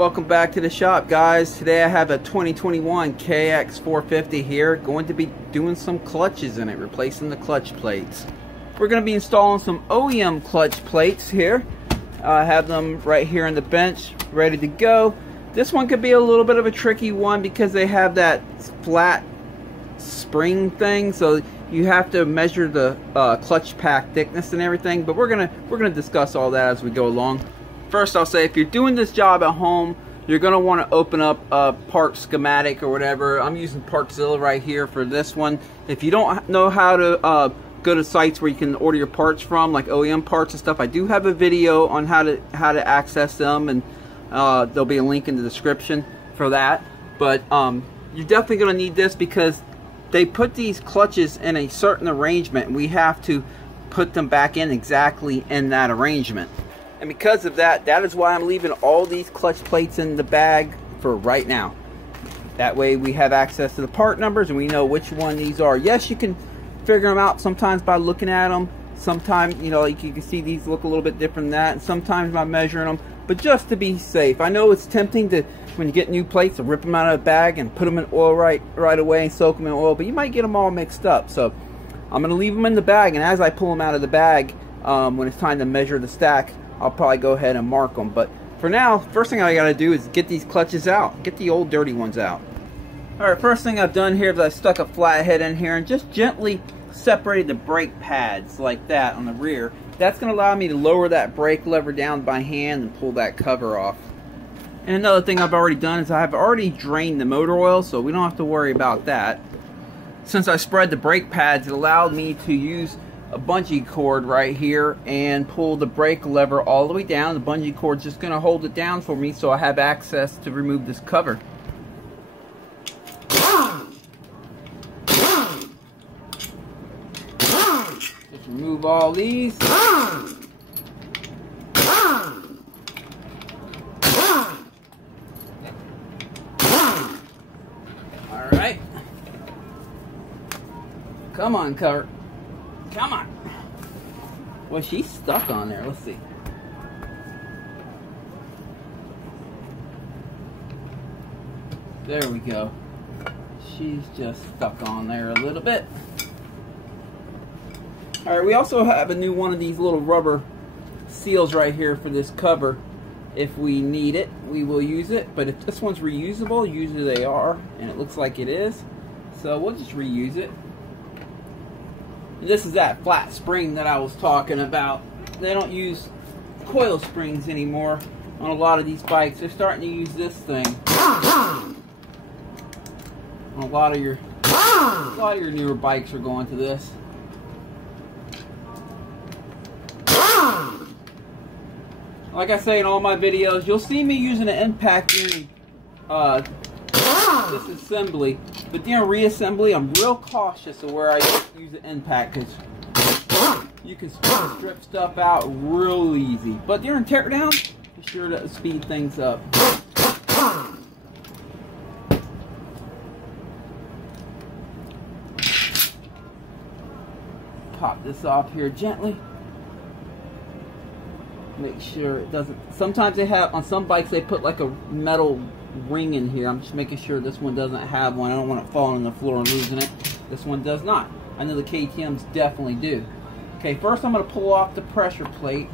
Welcome back to the shop, guys. Today I have a 2021 KX450 here. Going to be doing some clutches in it, replacing the clutch plates. We're going to be installing some OEM clutch plates here. I have them right here on the bench, ready to go. This one could be a little bit of a tricky one because they have that flat spring thing, so you have to measure the clutch pack thickness and everything. But we're gonna discuss all that as we go along. First, I'll say if you're doing this job at home, you're going to want to open up a part schematic or whatever. I'm using Partzilla right here for this one. If you don't know how to go to sites where you can order your parts from, like OEM parts and stuff, I do have a video on how to access them, and there'll be a link in the description for that. But you're definitely going to need this because they put these clutches in a certain arrangement, and we have to put them back in exactly in that arrangement. And because of that, that is why I'm leaving all these clutch plates in the bag for right now. That way we have access to the part numbers and we know which one these are. Yes, you can figure them out sometimes by looking at them. Sometimes, you know, like you can see these look a little bit different than that. And sometimes by measuring them. But just to be safe, I know it's tempting to, when you get new plates, to rip them out of the bag and put them in oil right away and soak them in oil. But you might get them all mixed up. So I'm going to leave them in the bag. And as I pull them out of the bag, when it's time to measure the stack, I'll probably go ahead and mark them. But for now, first thing I gotta do is get these clutches out. Get the old dirty ones out. Alright, first thing I've done here is I stuck a flathead in here and just gently separated the brake pads like that on the rear. That's gonna allow me to lower that brake lever down by hand and pull that cover off. And another thing I've already done is I've already drained the motor oil, so we don't have to worry about that. Since I spread the brake pads, it allowed me to use a bungee cord right here and pull the brake lever all the way down. The bungee cord's just going to hold it down for me so I have access to remove this cover. Just remove all these. Alright. Come on, cover. Come on. Well, she's stuck on there. Let's see. There we go. She's just stuck on there a little bit. Alright, we also have a new one of these little rubber seals right here for this cover. If we need it, we will use it. But if this one's reusable, usually they are, and it looks like it is. So we'll just reuse it. This is that flat spring that I was talking about. They don't use coil springs anymore on a lot of these bikes. They're starting to use this thing. On a lot of your newer bikes are going to this. Like I say in all my videos, you'll see me using an impact during disassembly, but during reassembly I'm real cautious of where I use the impact because you can strip stuff out real easy. But during teardown, be sure to speed things up. Pop this off here gently. Make sure it doesn't. Sometimes they have, on some bikes they put like a metal ring in here. I'm just making sure this one doesn't have one. I don't want it falling on the floor and losing it. This one does not. I know the KTMs definitely do. Okay, first I'm going to pull off the pressure plate.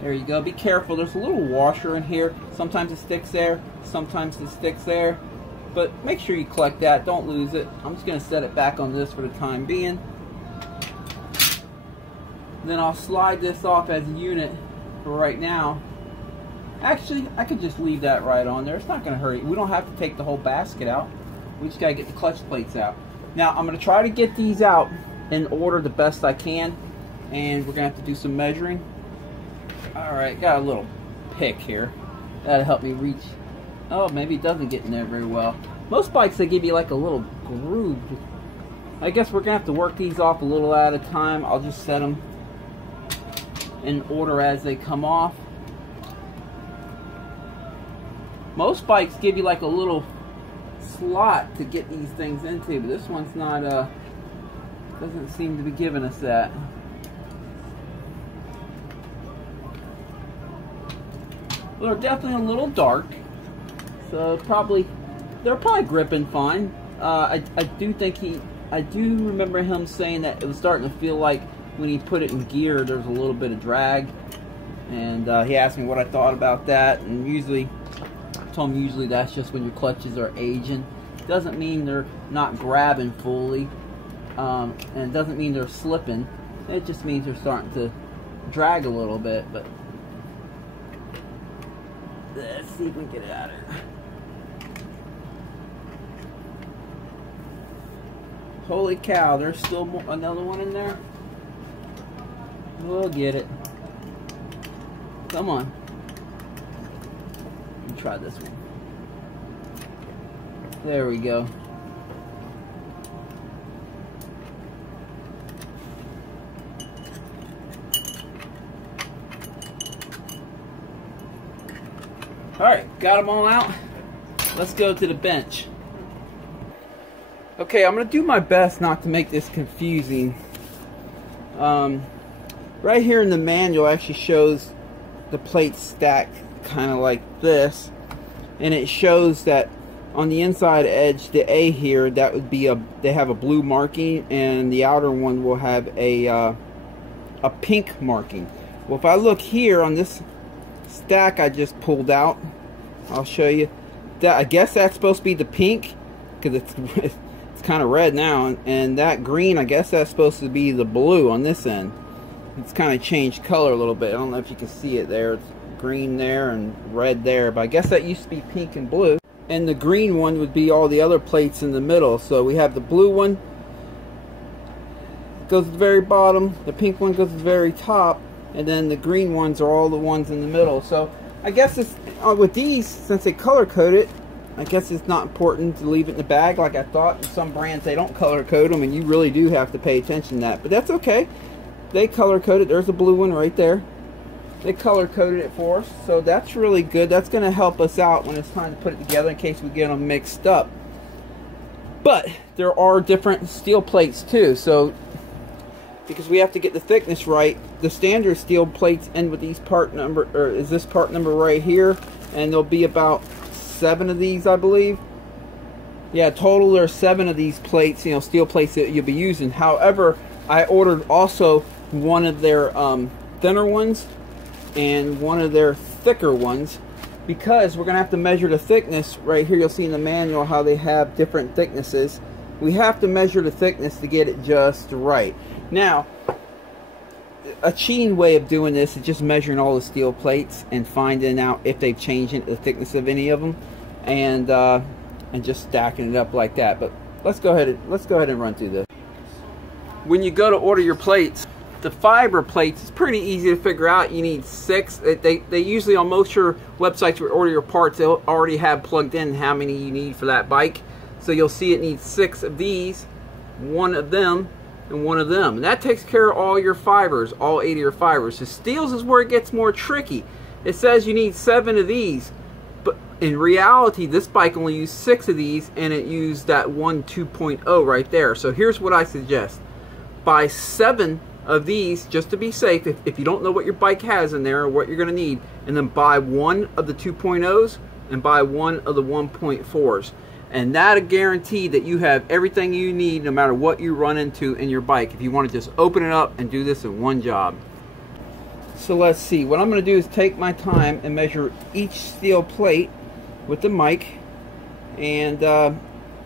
There you go. Be careful. There's a little washer in here. Sometimes it sticks there. Sometimes it sticks there. But make sure you collect that. Don't lose it. I'm just going to set it back on this for the time being. Then I'll slide this off as a unit for right now. Actually, I could just leave that right on there. It's not going to hurt. We don't have to take the whole basket out. We just got to get the clutch plates out. Now, I'm going to try to get these out in order the best I can. And we're going to have to do some measuring. Alright, got a little pick here. That'll help me reach. Oh, maybe it doesn't get in there very well. Most bikes, they give you like a little groove. I guess we're going to have to work these off a little at a time. I'll just set them in order as they come off. Most bikes give you like a little slot to get these things into, but this one's not, doesn't seem to be giving us that. They're definitely a little dark, so they're probably gripping fine. I do remember him saying that it was starting to feel like when he put it in gear, there's a little bit of drag, and he asked me what I thought about that. And I told him usually that's just when your clutches are aging. Doesn't mean they're not grabbing fully, and it doesn't mean they're slipping. It just means they're starting to drag a little bit. But let's see if we can get it out of here. Holy cow, there's still another one in there. We'll get it. Come on. Let me try this one. There we go. Alright, got them all out. Let's go to the bench. Okay, I'm going to do my best not to make this confusing. Right here in the manual actually shows the plates stacked kind of like this. And it shows that on the inside edge, the A here, that would be they have a blue marking, and the outer one will have a pink marking. Well, if I look here on this stack I just pulled out, I'll show you that. I guess that's supposed to be the pink because it's kind of red now, and that green, I guess that's supposed to be the blue on this end. It's kind of changed color a little bit. I don't know if you can see it there. It's green there and red there, but I guess that used to be pink and blue. And the green one would be all the other plates in the middle. So we have the blue one goes to the very bottom, the pink one goes to the very top, and then the green ones are all the ones in the middle. So I guess it's with these, since they color code it, I guess it's not important to leave it in the bag like I thought. In some brands they don't color code them, and you really do have to pay attention to that. But that's okay. They color coded. There's a blue one right there. They color coded it for us, so that's really good. That's going to help us out when it's time to put it together in case we get them mixed up. But there are different steel plates too, so because we have to get the thickness right, the standard steel plates end with these part number, or is this part number right here, and there'll be about 7 of these, I believe. Yeah, total there's 7 of these plates, steel plates that you'll be using. However, I ordered also one of their thinner ones and one of their thicker ones, because we're gonna have to measure the thickness. Right here you'll see in the manual how they have different thicknesses. We have to measure the thickness to get it just right. Now, a cheating way of doing this is just measuring all the steel plates and finding out if they've changed the thickness of any of them, and just stacking it up like that. But let's go ahead and run through this. When you go to order your plates, the fiber plates, it's pretty easy to figure out. You need 6. They usually, on most of your websites where you order your parts, they'll already have plugged in how many you need for that bike. So you'll see it needs 6 of these, 1 of them, and 1 of them. And that takes care of all your fibers, all 8 of your fibers. The steels is where it gets more tricky. It says you need 7 of these, but in reality this bike only used 6 of these, and it used that one 2.0 right there. So here's what I suggest. Buy 7 of these just to be safe, if you don't know what your bike has in there or what you're going to need, and then buy 1 of the 2.0s and buy 1 of the 1.4s. And that'll guarantee that you have everything you need no matter what you run into in your bike, if you want to just open it up and do this in one job. So let's see, what I'm going to do is take my time and measure each steel plate with the mic, and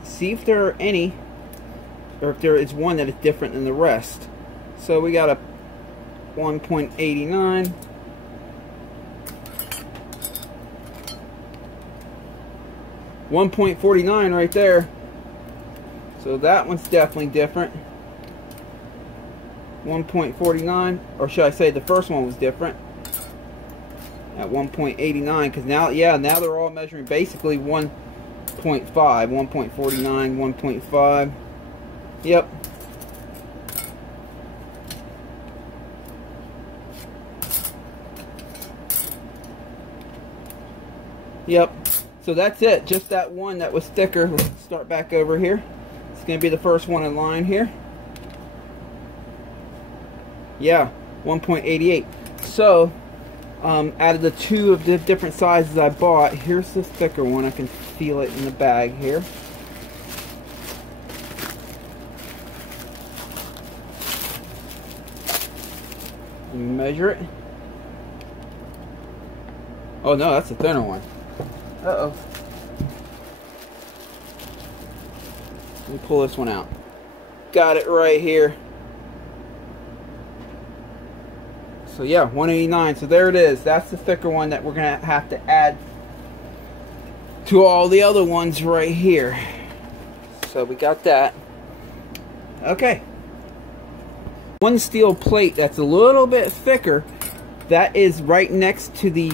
see if there are any, or if there is one that is different than the rest. So we got a 1.89, .49 right there. So that one's definitely different. 1.49, or should I say the first one was different at 1.89, because now they're all measuring basically 1.5, 1.49, 1.5. Yep. Yep. So that's it. Just that one that was thicker. Let's start back over here. It's going to be the first one in line here. Yeah, 1.88. So Out of the two of the different sizes I bought, here's the thicker one. I can feel it in the bag here. Measure it. Oh no, that's a thinner one. Uh-oh. Let me pull this one out. Got it right here. So yeah, 189. So there it is. That's the thicker one that we're gonna have to add to all the other ones right here. So we got that. Okay. One steel plate that's a little bit thicker, that is right next to the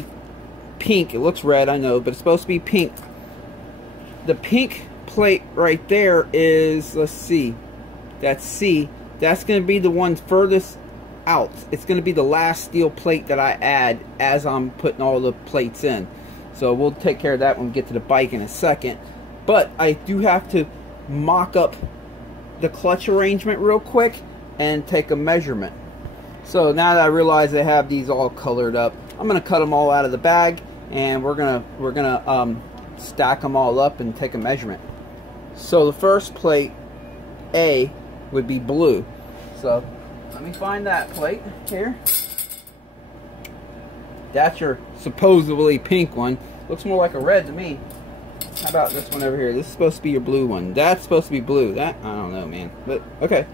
pink. It looks red, I know, but it's supposed to be pink. The pink plate right there is, let's see, that's C. That's going to be the one furthest out. It's going to be the last steel plate that I add as I'm putting all the plates in. So we'll take care of that when we get to the bike in a second. But I do have to mock up the clutch arrangement real quick and take a measurement. So now that I realize I have these all colored up, I'm going to cut them all out of the bag, and we're gonna stack them all up and take a measurement. So the first plate, A, would be blue. So let me find that plate here. That's your supposedly pink one. Looks more like a red to me. How about this one over here? This is supposed to be your blue one. That's supposed to be blue. That, I don't know, man. But okay.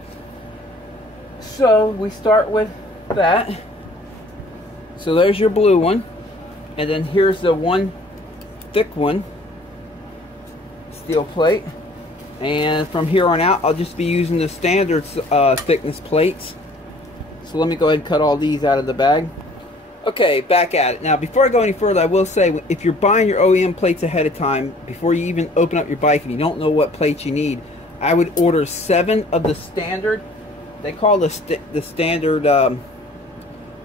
So we start with that. So there's your blue one. And then here's the one thick one, steel plate. And from here on out, I'll just be using the standard thickness plates. So let me go ahead and cut all these out of the bag. Okay, back at it. Now, before I go any further, I will say, if you're buying your OEM plates ahead of time, before you even open up your bike and you don't know what plates you need, I would order 7 of the standard. They call the standard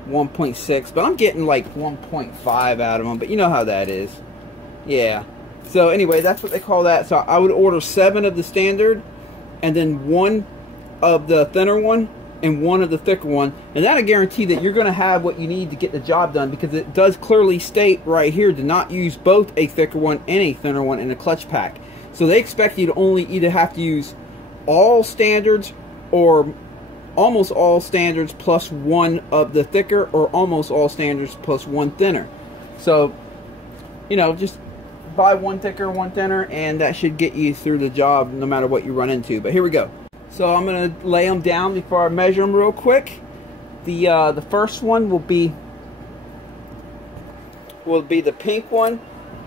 1.6, but I'm getting like 1.5 out of them, but you know how that is. Yeah. So anyway, that's what they call that. So I would order 7 of the standard, and then 1 of the thinner one, and 1 of the thicker one, and that'll guarantee that you're going to have what you need to get the job done, because it does clearly state right here to not use both a thicker one and a thinner one in a clutch pack. So they expect you to only either have to use all standards or almost all standards plus 1 of the thicker, or almost all standards plus 1 thinner. So, you know, just buy 1 thicker, 1 thinner, and that should get you through the job no matter what you run into. But here we go. So I'm going to lay them down before I measure them real quick. The first one will be the pink one,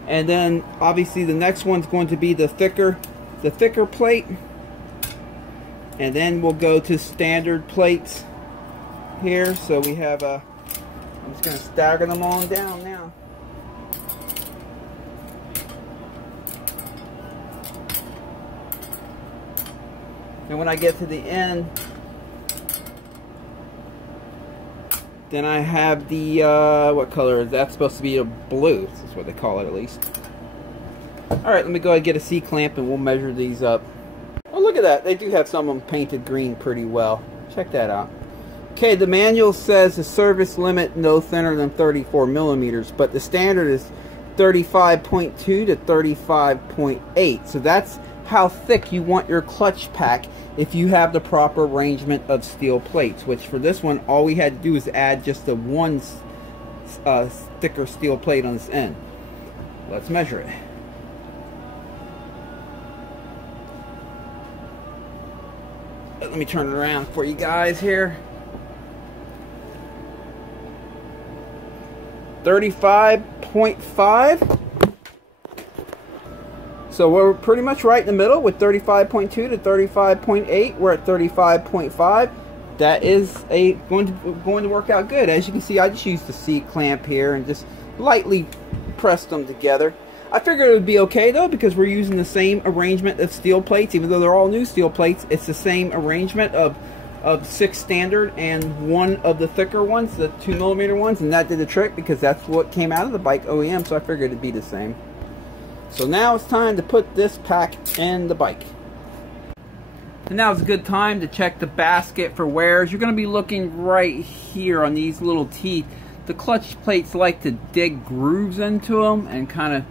and then obviously the next one's going to be the thicker plate. And then we'll go to standard plates here. So we have I'm just going to stagger them on down now. And when I get to the end, then I have the, what color is that? Supposed to be a blue. That's what they call it, at least. Alright, let me go ahead and get a C-clamp and we'll measure these up. Oh, look at that. They do have some of them painted green pretty well. Check that out. Okay, the manual says the service limit no thinner than 34 millimeters, but the standard is 35.2 to 35.8. So that's how thick you want your clutch pack if you have the proper arrangement of steel plates, which for this one, all we had to do is add just the 1 thicker steel plate on this end. Let's measure it. Let me turn it around for you guys here. 35.5. So we're pretty much right in the middle with 35.2 to 35.8. We're at 35.5. That is going to work out good. As you can see, I just used the C-clamp here and just lightly pressed them together. I figured it would be okay though, because we're using the same arrangement of steel plates. Even though they're all new steel plates, it's the same arrangement of 6 standard and 1 of the thicker ones, the 2 millimeter ones, and that did the trick because that's what came out of the bike OEM, so I figured it'd be the same. So now it's time to put this pack in the bike. And now is a good time to check the basket for wears. You're going to be looking right here on these little teeth the clutch plates like to dig grooves into them and kind of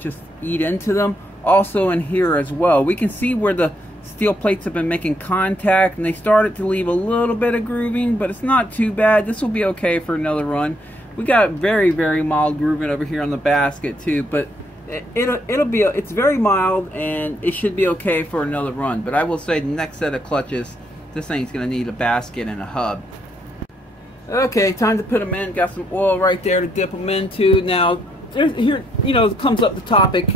just eat into them. Also in here as well, we can see where the steel plates have been making contact, and they started to leave a little bit of grooving, but it's not too bad. This will be okay for another run. We got very, very mild grooving over here on the basket too, but it's very mild and it should be okay for another run. But I will say the next set of clutches, this thing's gonna need a basket and a hub. Okay, time to put them in. Got some oil right there to dip them into. Now, here, you know, comes up the topic: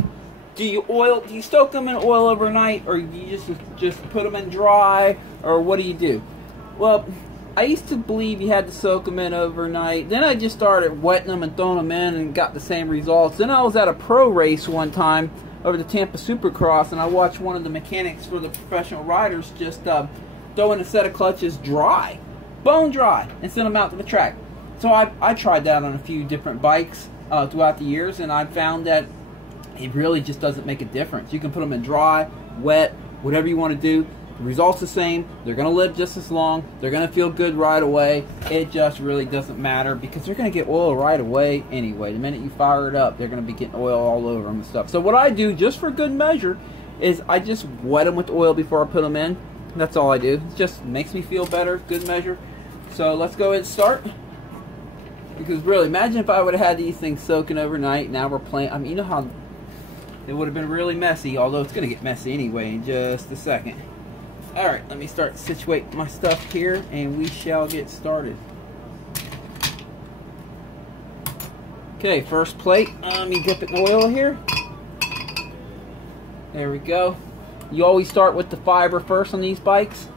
do you soak them in oil overnight, or do you just put them in dry, or what do you do? Well, I used to believe you had to soak them in overnight. Then I just started wetting them and throwing them in and got the same results. Then I was at a pro race one time over the Tampa Supercross, and I watched one of the mechanics for the professional riders just throw in a set of clutches dry, bone dry, and send them out to the track. So I tried that on a few different bikes throughout the years, and I found that it really just doesn't make a difference. You can put them in dry, wet, whatever you want to do. The result's the same. They're going to live just as long. They're going to feel good right away. It just really doesn't matter because they're going to get oil right away anyway. The minute you fire it up, they're going to be getting oil all over them and stuff. So what I do, just for good measure, is I just wet them with oil before I put them in. That's all I do. It just makes me feel better, good measure. So let's go ahead and start. Because really, imagine if I would have had these things soaking overnight. Now we're playing. I mean, you know how it would have been really messy, although it's going to get messy anyway in just a second. Alright, let me start to situate my stuff here, and we shall get started. Okay, first plate. Let me dip it in oil here. There we go. You always start with the fiber first on these bikes.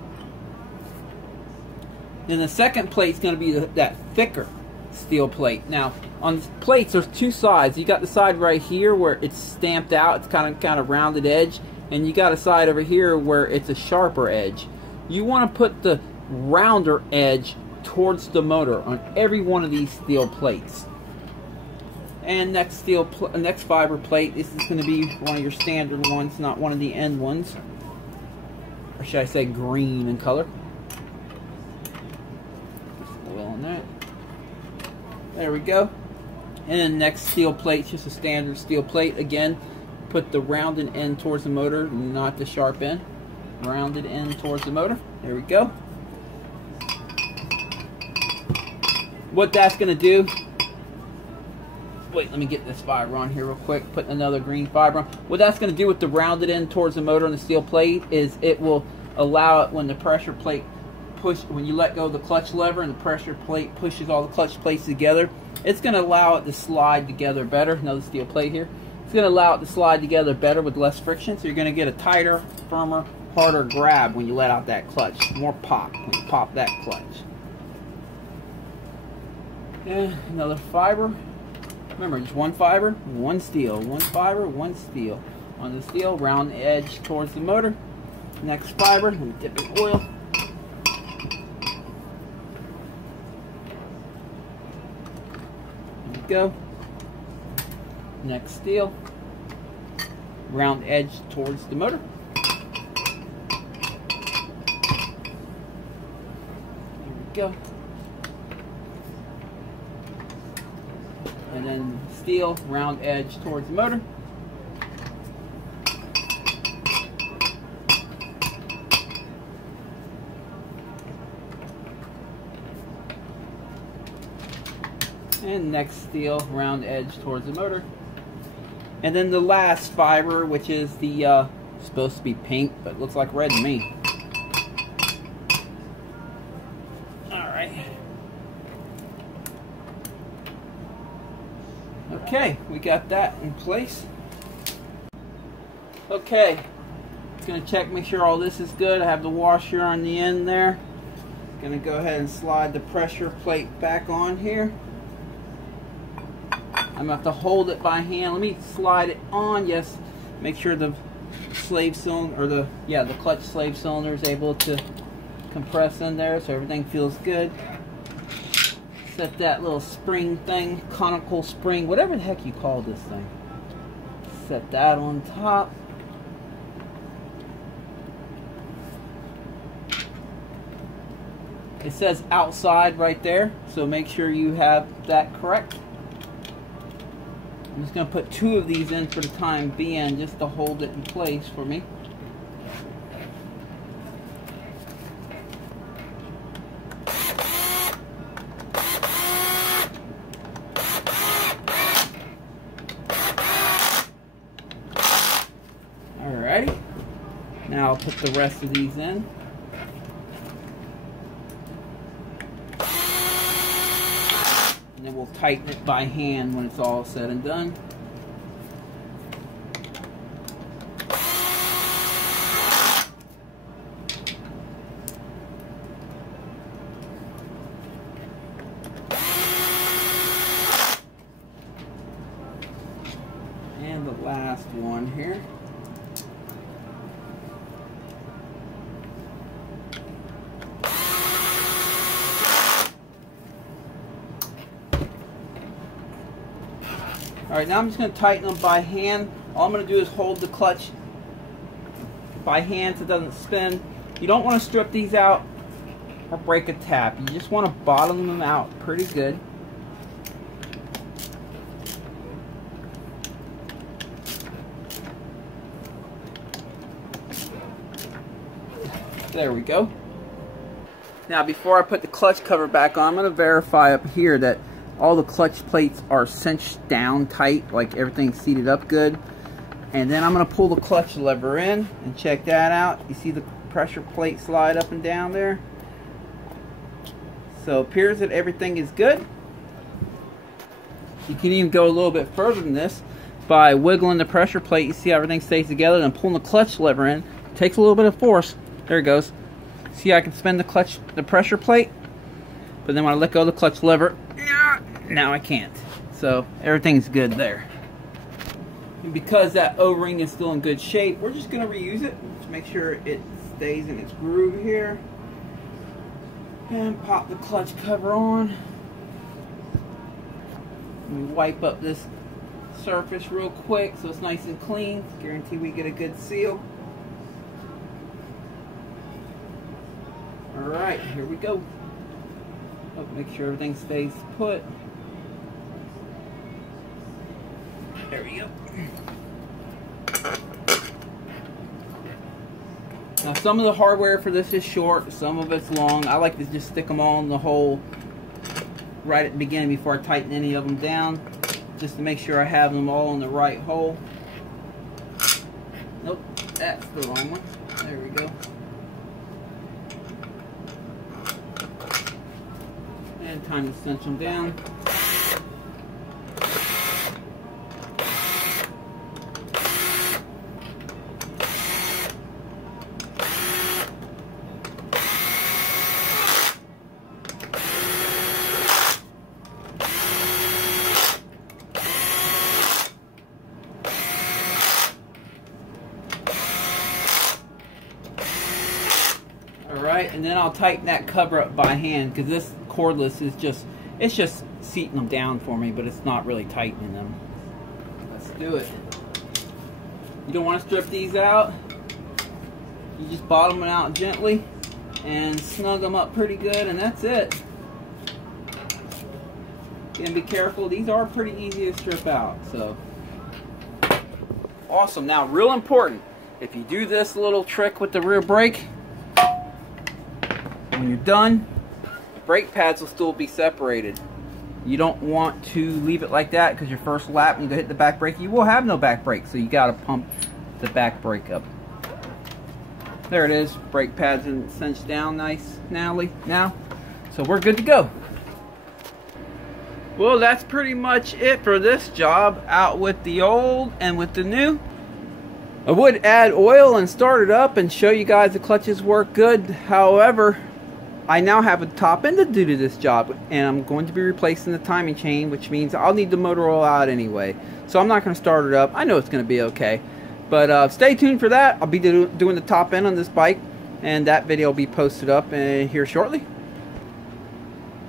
Then the second plate is going to be that thicker steel plate. Now, on the plates, there's two sides. You got the side right here where it's stamped out. It's kind of rounded edge. And you got a side over here where it's a sharper edge. You want to put the rounder edge towards the motor on every one of these steel plates. And next fiber plate, this is going to be one of your standard ones, not one of the end ones. Or should I say green in color. Just oil on that. There we go. And then next steel plate, just a standard steel plate. Again, put the rounded end towards the motor, not the sharp end. Rounded end towards the motor. There we go. What that's going to do... Wait, let me get this fiber on here real quick. Put another green fiber on. What that's going to do with the rounded end towards the motor on the steel plate is it will allow it when the pressure plate when you let go of the clutch lever and the pressure plate pushes all the clutch plates together, it's going to allow it to slide together better. Another steel plate here. It's going to allow it to slide together better with less friction, so you're going to get a tighter, firmer, harder grab when you let out that clutch. More pop when you pop that clutch. And another fiber. Remember, just one fiber, one steel. One fiber, one steel. On the steel, round edge towards the motor. Next fiber, we dip in oil. There we go. Next steel, round edge towards the motor. There we go. And then steel, round edge towards the motor. And next steel, round edge towards the motor. And then the last fiber, which is the supposed to be pink, but looks like red to me. Alright. Okay, we got that in place. Okay, just gonna check, make sure all this is good. I have the washer on the end there. Gonna go ahead and slide the pressure plate back on here. I'm going to have to hold it by hand. Let me slide it on. Yes, make sure the slave cylinder, or the clutch slave cylinder is able to compress in there so everything feels good. Set that little spring thing, conical spring, whatever the heck you call this thing. Set that on top. It says outside right there, so make sure you have that correct. I'm just going to put 2 of these in for the time being, just to hold it in place for me. Alrighty, now I'll put the rest of these in. And then we'll tighten it by hand when it's all said and done. And the last one here. Alright, now I'm just going to tighten them by hand. All I'm going to do is hold the clutch by hand so it doesn't spin. You don't want to strip these out or break a tap. You just want to bottom them out pretty good. There we go. Now before I put the clutch cover back on, I'm going to verify up here that all the clutch plates are cinched down tight, like everything's seated up good. And then I'm going to pull the clutch lever in and check that out. You see the pressure plate slide up and down there? So it appears that everything is good. You can even go a little bit further than this by wiggling the pressure plate. You see how everything stays together, and pulling the clutch lever in. It takes a little bit of force. There it goes. See, I can spin the pressure plate, but then when I let go of the clutch lever, now I can't. So everything's good there. And because that O-ring is still in good shape, we're just going to reuse it to make sure it stays in its groove here. And pop the clutch cover on. We wipe up this surface real quick so it's nice and clean. Guarantee we get a good seal. Alright, here we go. Oh, make sure everything stays put. There we go. Now some of the hardware for this is short, some of it's long. I like to just stick them all in the hole right at the beginning before I tighten any of them down, just to make sure I have them all in the right hole. Nope, that's the wrong one. There we go. And time to cinch them down. Alright, and then I'll tighten that cover up by hand, because this cordless is just seating them down for me, but it's not really tightening them. Let's do it. You don't want to strip these out. You just bottom them out gently and snug them up pretty good, and that's it. And be careful, these are pretty easy to strip out. So awesome. Now, real important, if you do this little trick with the rear brake, when you're done, the brake pads will still be separated. You don't want to leave it like that, because your first lap when you hit the back brake, you will have no back brake, so you got to pump the back brake up. There it is. Brake pads are cinched down nice now. So we're good to go. Well, that's pretty much it for this job, out with the old and with the new. I would add oil and start it up and show you guys the clutches work good. However, I now have a top end to do to this job, and I'm going to be replacing the timing chain, which means I'll need the motor oil out anyway. So I'm not going to start it up. I know it's going to be okay. But stay tuned for that. I'll be doing the top end on this bike, and that video will be posted up here shortly.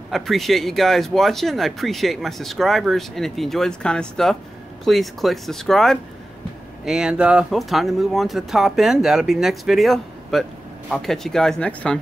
I appreciate you guys watching. I appreciate my subscribers, and if you enjoy this kind of stuff, please click subscribe. And well, time to move on to the top end. That'll be the next video, but I'll catch you guys next time.